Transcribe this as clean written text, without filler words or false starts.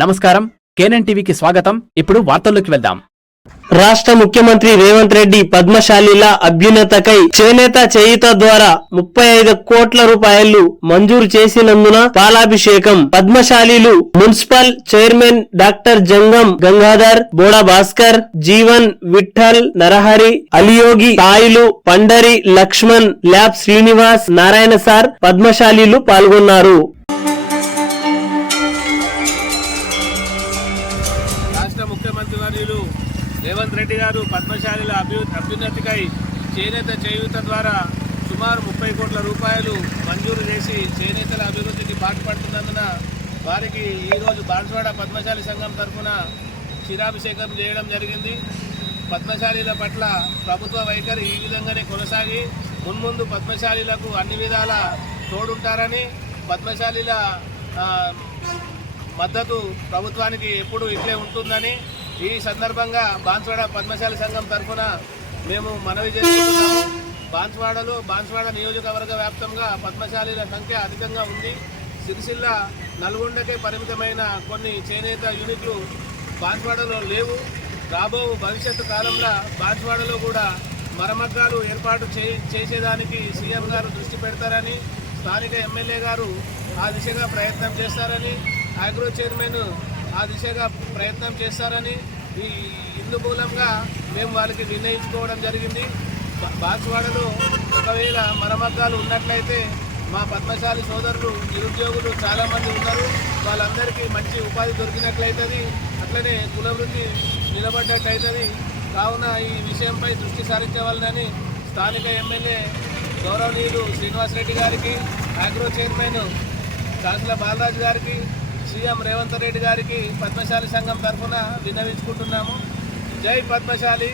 నమస్కారం, కేఎన్ఎన్ టీవీకి స్వాగతం. ఇప్పుడు వార్తల్లోకి వెళ్దాం. రాష్ట్ర ముఖ్యమంత్రి రేవంత్ రెడ్డి పద్మశాలీల అభ్యున్నతకై చేనేత చేయుత ద్వారా 35 కోట్ల రూపాయలు మంజూరు చేసినందున పాలాభిషేకం. పద్మశాలీలు మున్సిపల్ చైర్మన్ డాక్టర్ జంగం గంగాధర్, బోడా భాస్కర్, జీవన్, విఠల్, నరహరి, అలియోగి, తాయిలు, పండరి, లక్ష్మణ్, ల్యాబ్ శ్రీనివాస్, నారాయణ సార్ పద్మశాలీలు పాల్గొన్నారు. ముఖ్యమంత్రి వర్యులు రేవంత్ రెడ్డి గారు పద్మశాలీల అభ్యున్నతికై చేనేత చేయూత ద్వారా సుమారు 30 కోట్ల రూపాయలు మంజూరు చేసి చేనేతల అభివృద్ధికి పాటుపడుతున్నందున వారికి ఈరోజు బాన్స్వాడ పద్మశాలి సంఘం తరఫున క్షీరాభిషేకం చేయడం జరిగింది. పద్మశాలీల పట్ల ప్రభుత్వ వైఖరి ఈ విధంగానే కొనసాగి మున్ముందు పద్మశాలీలకు అన్ని విధాల తోడుంటారని, పద్మశాలీల మద్దతు ప్రభుత్వానికి ఎప్పుడు ఇట్లే ఉంటుందని ఈ సందర్భంగా బాన్స్వాడ పద్మశాలి సంఘం తరఫున మేము మనవి చేసుకుంటున్నాము. బాన్స్వాడ నియోజకవర్గ వ్యాప్తంగా పద్మశాలీల సంఖ్య అధికంగా ఉంది. సిరిసిల్ల, నల్గొండకే పరిమితమైన కొన్ని చేనేత యూనిట్లు బాన్స్వాడలో లేవు. రాబో భవిష్యత్తు కాలంలో బాన్స్వాడలో కూడా మరమగ్గాలు ఏర్పాటు చేసేదానికి సీఎం గారు దృష్టి పెడతారని, స్థానిక ఎమ్మెల్యే గారు ఆ దిశగా ప్రయత్నం చేస్తారని, అగ్రో చైర్మన్ ఆ దిశగా ప్రయత్నం చేస్తారని ఇందు మూలంగా మేము వాళ్ళకి నిర్ణయించుకోవడం జరిగింది. బాన్స్వాడలో ఒకవేళ మరమగ్గాలు ఉన్నట్లయితే మా పద్మశాలి సోదరులు, నిరుద్యోగులు చాలామంది ఉన్నారు, వాళ్ళందరికీ మంచి ఉపాధి దొరికినట్లయితుంది, అట్లనే కులవృత్తి నిలబడ్డట్టయితుంది. కావున ఈ విషయంపై దృష్టి సారించవాలని స్థానిక ఎమ్మెల్యే గౌరవనీయులు శ్రీనివాసరెడ్డి గారికి, అగ్రో చైర్మన్ కాసుల బాలరాజు గారికి, సీఎం రేవంత్ రెడ్డి గారికి పద్మశాలి సంఘం తరఫున విన్నవించుకుంటున్నాము. జై పద్మశాలి.